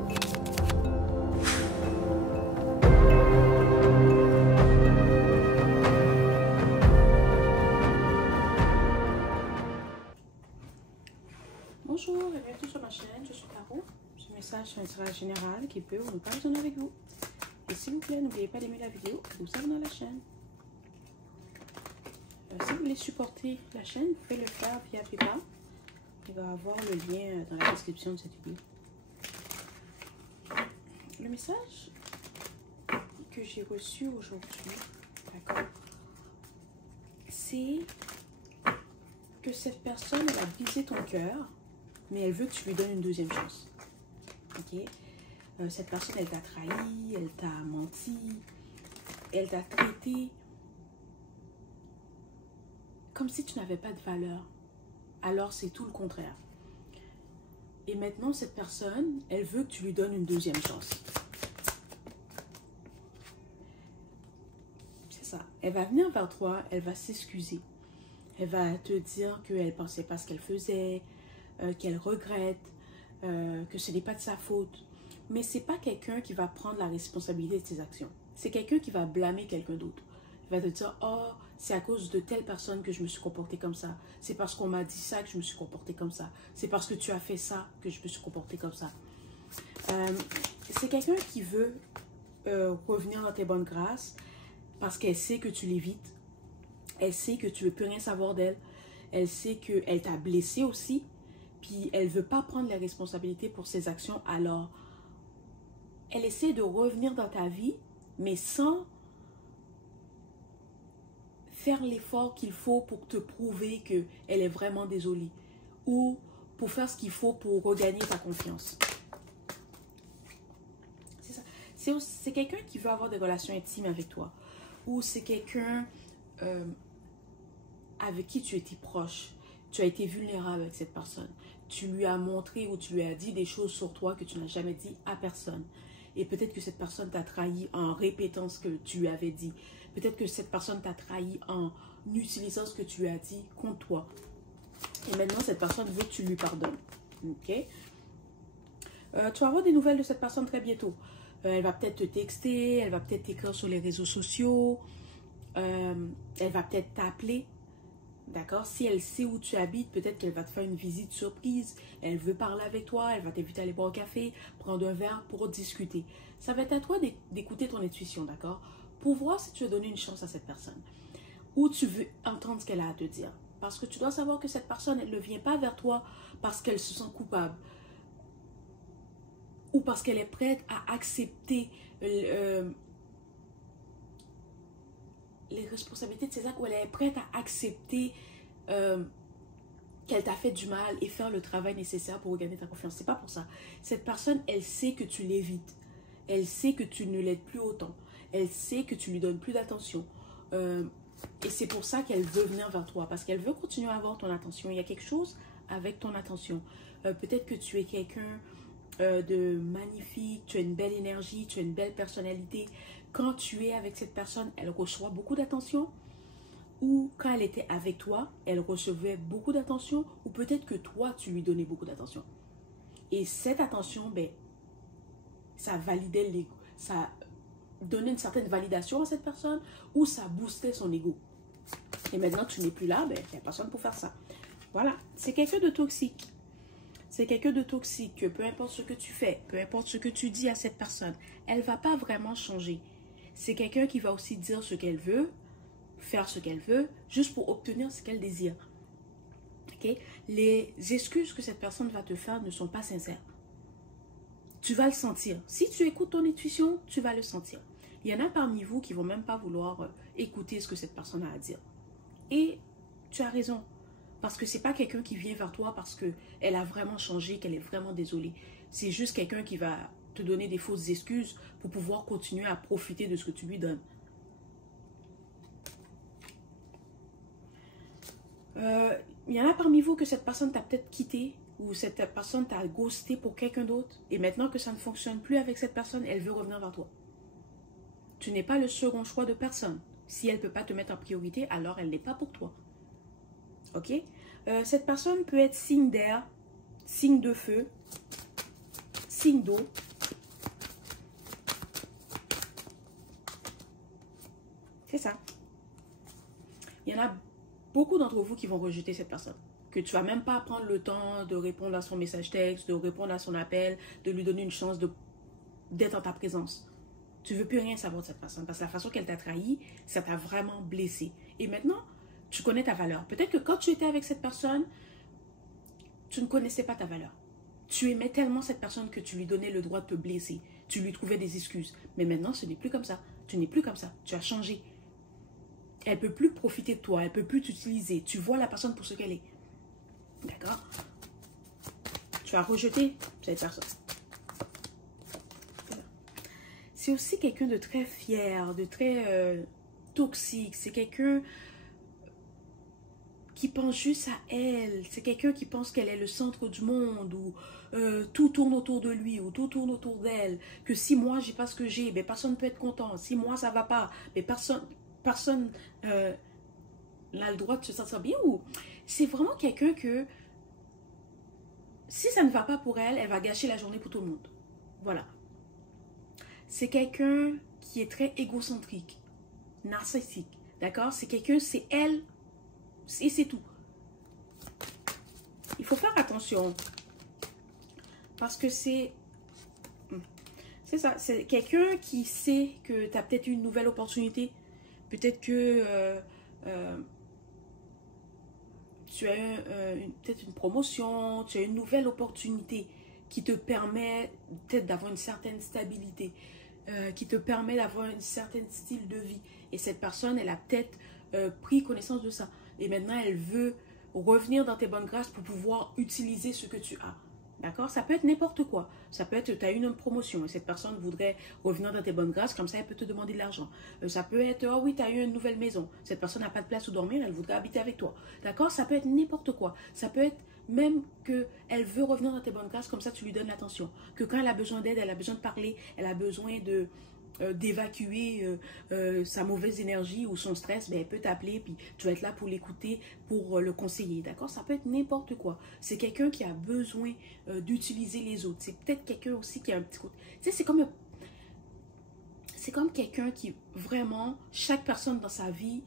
Bonjour et bienvenue sur ma chaîne, je suis Caro. Ce message est un tirage général qui peut ou ne pas résonner avec vous. Et s'il vous plaît, n'oubliez pas d'aimer la vidéo et de vous abonner à la chaîne. Si vous voulez supporter la chaîne, vous pouvez le faire via PayPal. Il va avoir le lien dans la description de cette vidéo. Le message que j'ai reçu aujourd'hui, d'accord, c'est que cette personne elle a brisé ton cœur, mais elle veut que tu lui donnes une deuxième chance. Ok? Cette personne, elle t'a trahi, elle t'a menti, elle t'a traité comme si tu n'avais pas de valeur. Alors, c'est tout le contraire. Et maintenant, cette personne, elle veut que tu lui donnes une deuxième chance. C'est ça. Elle va venir vers toi, elle va s'excuser. Elle va te dire qu'elle ne pensait pas ce qu'elle faisait, qu'elle regrette, que ce n'est pas de sa faute. Mais ce n'est pas quelqu'un qui va prendre la responsabilité de ses actions. C'est quelqu'un qui va blâmer quelqu'un d'autre. Il va te dire, oh, c'est à cause de telle personne que je me suis comportée comme ça. C'est parce qu'on m'a dit ça que je me suis comportée comme ça. C'est parce que tu as fait ça que je me suis comportée comme ça. C'est quelqu'un qui veut revenir dans tes bonnes grâces parce qu'elle sait que tu l'évites. Elle sait que tu ne veux plus rien savoir d'elle. Elle sait qu'elle t'a blessé aussi. Puis elle ne veut pas prendre les responsabilités pour ses actions. Alors, elle essaie de revenir dans ta vie, mais sans faire l'effort qu'il faut pour te prouver qu'elle est vraiment désolée. Ou pour faire ce qu'il faut pour regagner ta confiance. C'est ça. C'est quelqu'un qui veut avoir des relations intimes avec toi. Ou c'est quelqu'un avec qui tu étais proche. Tu as été vulnérable avec cette personne. Tu lui as montré ou tu lui as dit des choses sur toi que tu n'as jamais dit à personne. Et peut-être que cette personne t'a trahi en répétant ce que tu lui avais dit. Peut-être que cette personne t'a trahi en utilisant ce que tu lui as dit contre toi. Et maintenant, cette personne veut que tu lui pardonnes. Ok? Tu vas avoir des nouvelles de cette personne très bientôt. Elle va peut-être te texter, elle va peut-être t'écrire sur les réseaux sociaux. Elle va peut-être t'appeler. D'accord? Si elle sait où tu habites, peut-être qu'elle va te faire une visite surprise. Elle veut parler avec toi, elle va t'inviter à aller boire un café, prendre un verre pour discuter. Ça va être à toi d'écouter ton intuition, d'accord? Pour voir si tu veux donner une chance à cette personne. Ou tu veux entendre ce qu'elle a à te dire. Parce que tu dois savoir que cette personne, elle ne vient pas vers toi parce qu'elle se sent coupable. Ou parce qu'elle est prête à accepter les responsabilités de ses actes, ou elle est prête à accepter qu'elle t'a fait du mal et faire le travail nécessaire pour regagner ta confiance. C'est pas pour ça. Cette personne, elle sait que tu l'évites. Elle sait que tu ne l'aides plus autant. Elle sait que tu lui donnes plus d'attention. Et c'est pour ça qu'elle veut venir vers toi. Parce qu'elle veut continuer à avoir ton attention. Il y a quelque chose avec ton attention. Peut-être que tu es quelqu'un de magnifique. Tu as une belle énergie. Tu as une belle personnalité. Quand tu es avec cette personne, elle reçoit beaucoup d'attention. Ou quand elle était avec toi, elle recevait beaucoup d'attention. Ou peut-être que toi, tu lui donnais beaucoup d'attention. Et cette attention, ben, ça validait l'ego. Ça donnait une certaine validation à cette personne. Ou ça boostait son ego. Et maintenant, tu n'es plus là, ben, il n'y a personne pour faire ça. Voilà. C'est quelqu'un de toxique. C'est quelqu'un de toxique. Que peu importe ce que tu fais, peu importe ce que tu dis à cette personne, elle ne va pas vraiment changer. C'est quelqu'un qui va aussi dire ce qu'elle veut, faire ce qu'elle veut, juste pour obtenir ce qu'elle désire. Okay? Les excuses que cette personne va te faire ne sont pas sincères. Tu vas le sentir. Si tu écoutes ton intuition, tu vas le sentir. Il y en a parmi vous qui ne vont même pas vouloir écouter ce que cette personne a à dire. Et tu as raison. Parce que ce n'est pas quelqu'un qui vient vers toi parce qu'elle a vraiment changé, qu'elle est vraiment désolée. C'est juste quelqu'un qui va te donner des fausses excuses pour pouvoir continuer à profiter de ce que tu lui donnes. Il y en a parmi vous que cette personne t'a peut-être quitté ou cette personne t'a ghosté pour quelqu'un d'autre et maintenant que ça ne fonctionne plus avec cette personne, elle veut revenir vers toi. Tu n'es pas le second choix de personne. Si elle ne peut pas te mettre en priorité, alors elle n'est pas pour toi. Ok? Cette personne peut être signe d'air, signe de feu, signe d'eau. C'est ça. Il y en a beaucoup d'entre vous qui vont rejeter cette personne. Que tu vas même pas prendre le temps de répondre à son message texte, de répondre à son appel, de lui donner une chance d'être en ta présence. Tu veux plus rien savoir de cette personne parce que la façon qu'elle t'a trahi, ça t'a vraiment blessé. Et maintenant, tu connais ta valeur. Peut-être que quand tu étais avec cette personne, tu ne connaissais pas ta valeur. Tu aimais tellement cette personne que tu lui donnais le droit de te blesser. Tu lui trouvais des excuses. Mais maintenant, ce n'est plus comme ça. Tu n'es plus comme ça. Tu as changé. Elle ne peut plus profiter de toi. Elle ne peut plus t'utiliser. Tu vois la personne pour ce qu'elle est. D'accord? Tu as rejeté cette personne. C'est aussi quelqu'un de très fier, de très toxique. C'est quelqu'un qui pense juste à elle. C'est quelqu'un qui pense qu'elle est le centre du monde, ou tout tourne autour de lui, ou tout tourne autour d'elle. Que si moi, j'ai pas ce que j'ai, ben, personne ne peut être content. Si moi, ça va pas, ben, personne n'a le droit de se sentir bien. Ou c'est vraiment quelqu'un que, si ça ne va pas pour elle, elle va gâcher la journée pour tout le monde. Voilà. C'est quelqu'un qui est très égocentrique, narcissique. D'accord? C'est quelqu'un, c'est elle, et c'est tout. Il faut faire attention. Parce que c'est ça. C'est quelqu'un qui sait que tu as peut-être une nouvelle opportunité. Peut-être que tu as peut-être une promotion, tu as une nouvelle opportunité qui te permet peut-être d'avoir une certaine stabilité, qui te permet d'avoir un certain style de vie. Et cette personne, elle a peut-être pris connaissance de ça. Et maintenant, elle veut revenir dans tes bonnes grâces pour pouvoir utiliser ce que tu as. D'accord? Ça peut être n'importe quoi. Ça peut être, tu as une promotion et cette personne voudrait revenir dans tes bonnes grâces, comme ça, elle peut te demander de l'argent. Ça peut être, oh oui, tu as eu une nouvelle maison. Cette personne n'a pas de place où dormir, elle voudrait habiter avec toi. D'accord? Ça peut être n'importe quoi. Ça peut être même qu'elle veut revenir dans tes bonnes grâces, comme ça, tu lui donnes l'attention. Que quand elle a besoin d'aide, elle a besoin de parler, elle a besoin d'évacuer sa mauvaise énergie ou son stress, ben, elle peut t'appeler, puis tu vas être là pour l'écouter, pour le conseiller, d'accord? Ça peut être n'importe quoi. C'est quelqu'un qui a besoin d'utiliser les autres. C'est peut-être quelqu'un aussi qui a un petit côté... Tu sais, c'est comme quelqu'un qui, vraiment, chaque personne dans sa vie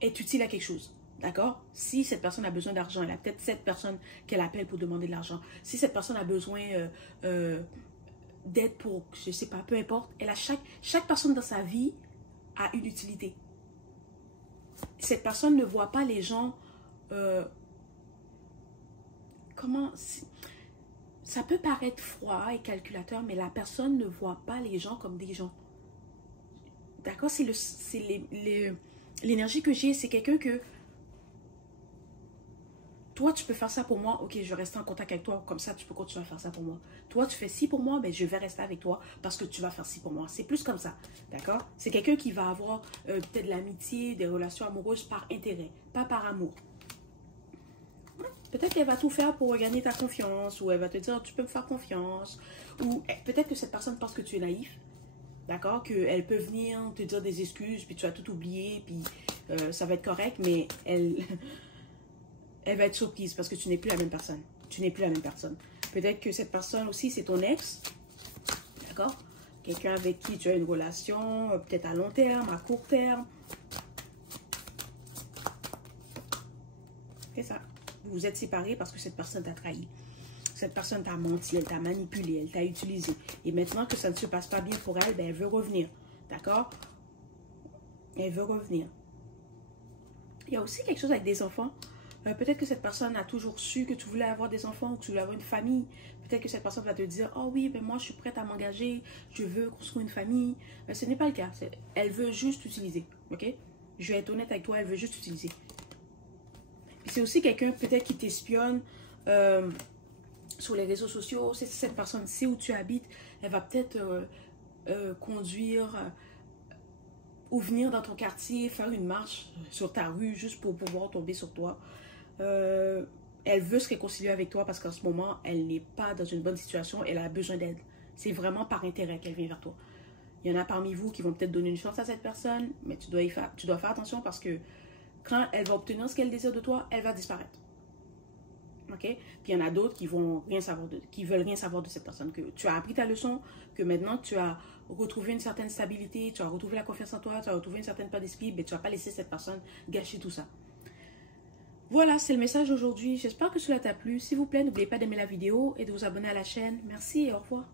est utile à quelque chose. D'accord? Si cette personne a besoin d'argent, elle a peut-être cette personne qu'elle appelle pour demander de l'argent. Si cette personne a besoin... d'aide pour, je sais pas, peu importe. Elle a chaque personne dans sa vie a une utilité. Cette personne ne voit pas les gens ça peut paraître froid et calculateur, mais la personne ne voit pas les gens comme des gens. D'accord? C'est l'énergie que j'ai, c'est quelqu'un que toi, tu peux faire ça pour moi. Ok, je vais rester en contact avec toi. Comme ça, tu peux continuer à faire ça pour moi. Toi, tu fais ci pour moi. Ben, je vais rester avec toi parce que tu vas faire ci pour moi. C'est plus comme ça. D'accord? C'est quelqu'un qui va avoir peut-être de l'amitié, des relations amoureuses par intérêt, pas par amour. Peut-être qu'elle va tout faire pour gagner ta confiance. Ou elle va te dire, tu peux me faire confiance. Ou peut-être que cette personne pense que tu es naïf. D'accord? Qu'elle peut venir te dire des excuses, puis tu vas tout oublier, puis ça va être correct. Mais elle va être surprise parce que tu n'es plus la même personne. Tu n'es plus la même personne. Peut-être que cette personne aussi, c'est ton ex. D'accord? Quelqu'un avec qui tu as une relation, peut-être à long terme, à court terme. C'est ça. Vous vous êtes séparés parce que cette personne t'a trahi. Cette personne t'a menti, elle t'a manipulé, elle t'a utilisé. Et maintenant que ça ne se passe pas bien pour elle, ben elle veut revenir. D'accord? Elle veut revenir. Il y a aussi quelque chose avec des enfants. Peut-être que cette personne a toujours su que tu voulais avoir des enfants, que tu voulais avoir une famille. Peut-être que cette personne va te dire, oh oui, ben moi je suis prête à m'engager, je veux construire une famille. Ce n'est pas le cas. Elle veut juste utiliser. Ok? Je vais être honnête avec toi, elle veut juste utiliser. C'est aussi quelqu'un peut-être qui t'espionne sur les réseaux sociaux. Si cette personne sait où tu habites, elle va peut-être conduire ou venir dans ton quartier, faire une marche sur ta rue juste pour pouvoir tomber sur toi. Elle veut se réconcilier avec toi parce qu'en ce moment, elle n'est pas dans une bonne situation. Elle a besoin d'aide. C'est vraiment par intérêt qu'elle vient vers toi. Il y en a parmi vous qui vont peut-être donner une chance à cette personne, mais tu dois faire attention parce que quand elle va obtenir ce qu'elle désire de toi, elle va disparaître. Ok? Puis il y en a d'autres qui vont rien savoir qui veulent rien savoir de cette personne. Que tu as appris ta leçon, que maintenant tu as retrouvé une certaine stabilité, tu as retrouvé la confiance en toi, tu as retrouvé une certaine paix d'esprit, mais tu vas pas laisser cette personne gâcher tout ça. Voilà, c'est le message d'aujourd'hui. J'espère que cela t'a plu. S'il vous plaît, n'oubliez pas d'aimer la vidéo et de vous abonner à la chaîne. Merci et au revoir.